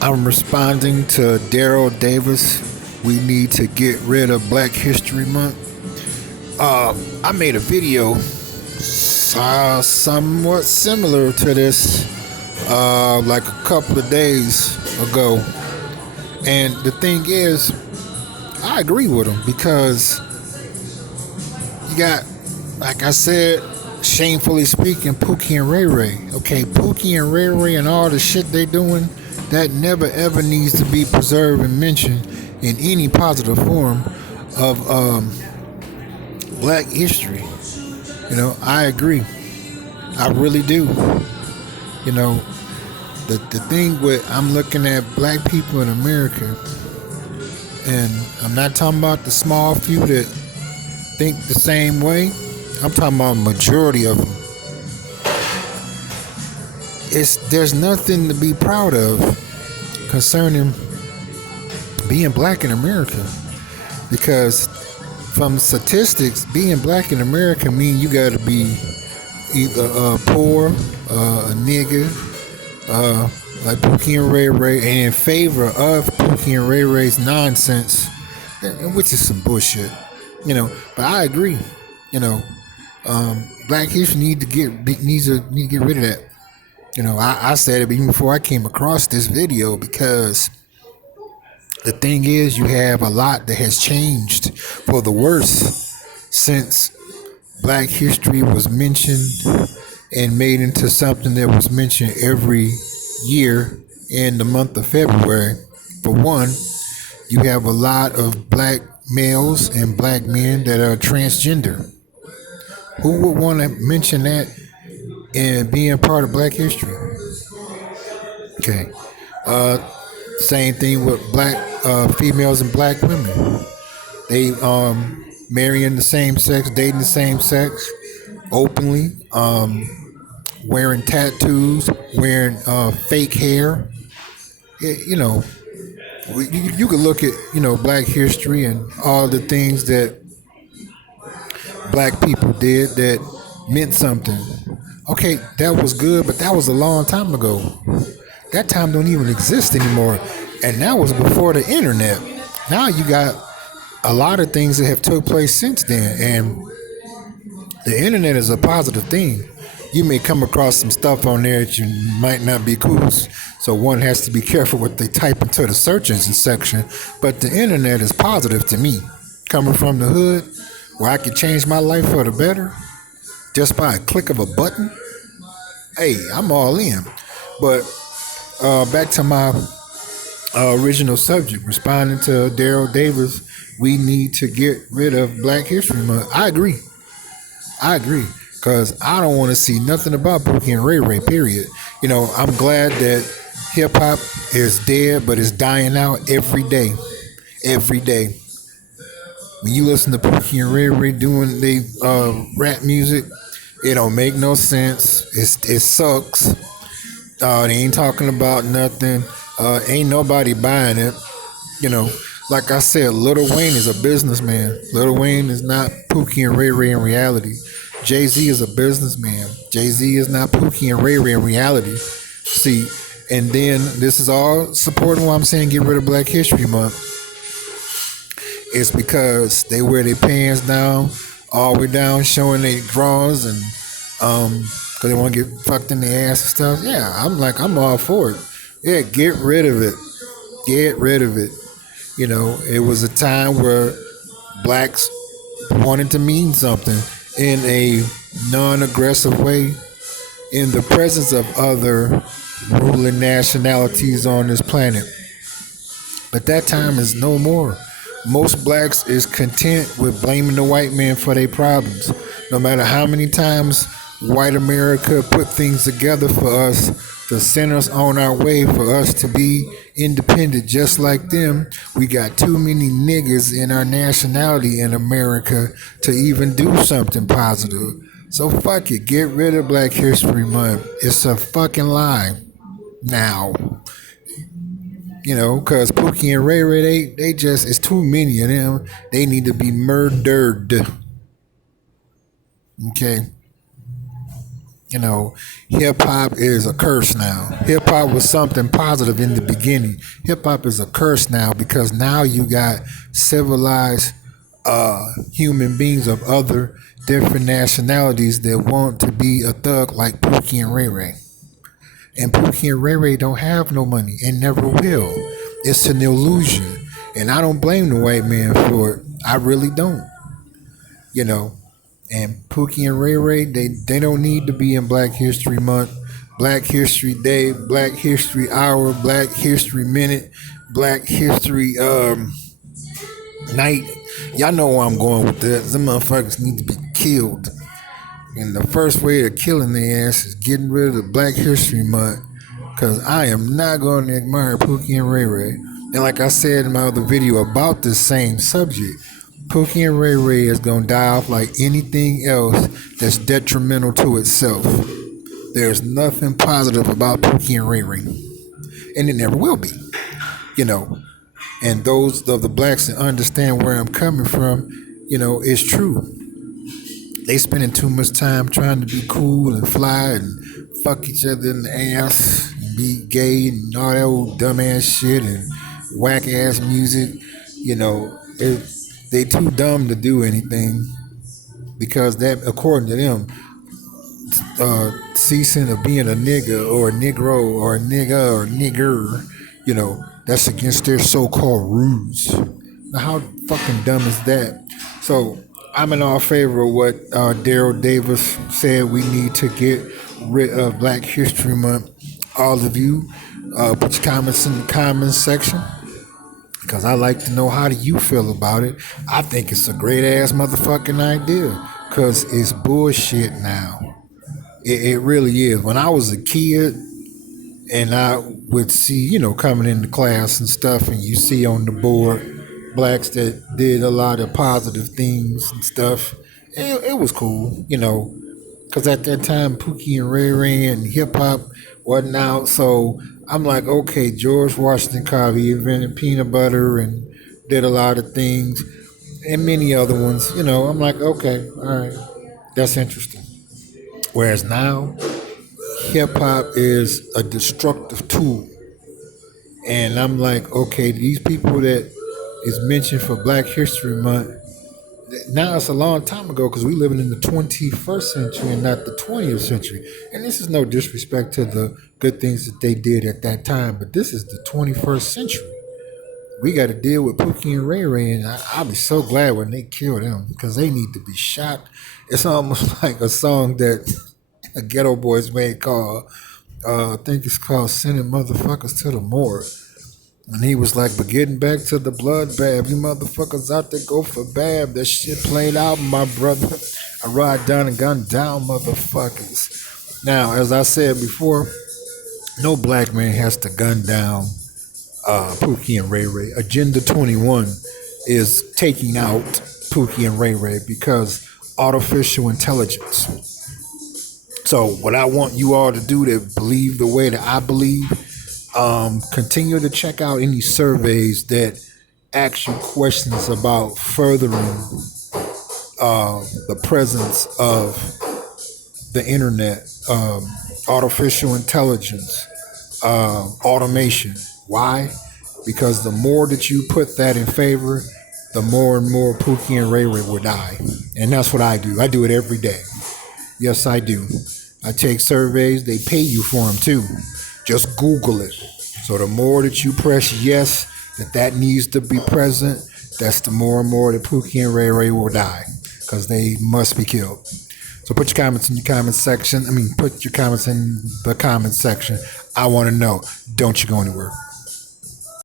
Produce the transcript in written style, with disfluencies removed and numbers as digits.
I'm responding to Daryl Davis. We need to get rid of Black History Month. I made a video somewhat similar to this like a couple of days ago. And the thing is, I agree with him because you got, like I said, shamefully speaking, Pookie and Ray Ray. Okay, Pookie and Ray Ray and all the shit they doing, that never ever needs to be preserved and mentioned in any positive form of black history. I agree. I really do. You know, the thing with I'm looking at black people in America, and I'm not talking about the small few that think the same way. I'm talking about a majority of them. There's nothing to be proud of concerning being black in America, because from statistics, being black in America mean you got to be either poor, a nigga, like Pookie and Ray Ray, and in favor of Pookie and Ray Ray's nonsense, which is some bullshit. But I agree. Black history needs to get rid of that. I said it even before I came across this video, because the thing is, you have a lot that has changed for the worse since black history was mentioned and made into something that was mentioned every year in the month of February. For one, you have a lot of black males and black men that are transgender. Who would want to mention that and being part of black history? Okay. Same thing with black females and black women. They marrying the same sex, dating the same sex openly, wearing tattoos, wearing fake hair. You could look at black history and all the things that black people did that meant something. Okay, that was good, but that was a long time ago. That time don't even exist anymore, and that was before the internet. Now you got a lot of things that have took place since then, and the internet is a positive thing. You may come across some stuff on there that you might not be cool, so one has to be careful what they type into the search engine section. But the internet is positive to me. Coming from the hood, where I could change my life for the better just by a click of a button, hey, I'm all in. But back to my original subject, responding to Daryl Davis, we need to get rid of Black History Month. I agree, because I don't want to see nothing about Pookie and Ray Ray, period. I'm glad that hip hop is dead, but it's dying out every day. Every day. When you listen to Pookie and Ray Ray doing the rap music, it don't make no sense. It sucks. They ain't talking about nothing. Ain't nobody buying it. Like I said, Lil Wayne is a businessman. Lil Wayne is not Pookie and Ray Ray in reality. Jay-Z is a businessman. Jay-Z is not Pookie and Ray Ray in reality. See, and then this is all supporting why I'm saying get rid of Black History Month. It's because they wear their pants down, all the way down, showing their drawers, and because they want to get fucked in the ass and stuff. Yeah, I'm all for it. Yeah, get rid of it. Get rid of it. It was a time where blacks wanted to mean something in a non-aggressive way in the presence of other ruling nationalities on this planet. But that time is no more. Most blacks is content with blaming the white man for their problems. No matter how many times white America put things together for us to send us on our way for us to be independent just like them, we got too many niggas in our nationality in America to even do something positive. So fuck it, get rid of Black History Month. It's a fucking lie now. Because Pookie and Ray Ray, they just, it's too many of them. They need to be murdered. Okay. You know, hip hop is a curse now. Hip hop was something positive in the beginning. Hip hop is a curse now because now you got civilized human beings of other different nationalities that want to be a thug like Pookie and Ray Ray. And Pookie and Ray Ray don't have no money and never will. It's an illusion. And I don't blame the white man for it. I really don't. You know, and Pookie and Ray Ray, they don't need to be in Black History Month, Black History Day, Black History Hour, Black History Minute, Black History Night. Y'all know where I'm going with that. Them motherfuckers need to be killed. And the first way of killing their ass is getting rid of the Black History Month. Cause I am not going to admire Pookie and Ray Ray. And like I said in my other video about this same subject, Pookie and Ray Ray is going to die off like anything else that's detrimental to itself. There's nothing positive about Pookie and Ray Ray. And it never will be. You know, and those of the blacks that understand where I'm coming from, you know, it's true. They spending too much time trying to be cool and fly and fuck each other in the ass, and be gay and all that old dumbass shit and whack ass music. You know, they too dumb to do anything because that, according to them, ceasing of being a nigga or a negro or a nigga or nigger, you know, that's against their so-called rules. Now, how fucking dumb is that? So I'm in all favor of what Daryl Davis said. We need to get rid of Black History Month. All of you, put your comments in the comments section because I like to know how do you feel about it. I think it's a great ass motherfucking idea because it's bullshit now. It really is. When I was a kid and I would see, you know, coming into class and stuff, and you see on the board blacks that did a lot of positive things and stuff, it was cool, you know, because at that time Pookie and Ray Ray and hip hop wasn't out. So I'm like, okay, George Washington Carver invented peanut butter and did a lot of things and many other ones, you know. I'm like, okay, all right, that's interesting. Whereas now, hip hop is a destructive tool. And I'm like, okay, these people that is mentioned for Black History Month, now it's a long time ago because we living in the 21st century and not the 20th century. And this is no disrespect to the good things that they did at that time, but this is the 21st century. We got to deal with Pookie and Ray Ray, and I'll be so glad when they kill them because they need to be shot. It's almost like a song that a Ghetto Boys made called, I think it's called Sending Motherfuckers to the Morgue. And he was like, but getting back to the bloodbath, you motherfuckers out there go for bab. That shit played out, my brother. I ride down and gun down, motherfuckers. Now, as I said before, no black man has to gun down Pookie and Ray Ray. Agenda 21 is taking out Pookie and Ray Ray because artificial intelligence. So what I want you all to do to believe the way that I believe, continue to check out any surveys that ask you questions about furthering the presence of the internet, artificial intelligence, automation. Why? Because the more that you put that in favor, the more and more Pookie and Ray Ray will die. And that's what I do. I do it every day. Yes, I do. I take surveys. They pay you for them too. Just Google it. So the more that you press yes, that needs to be present, that's the more and more that Pookie and Ray Ray will die because they must be killed. So put your comments in your comments section. Put your comments in the comments section. I want to know. Don't you go anywhere.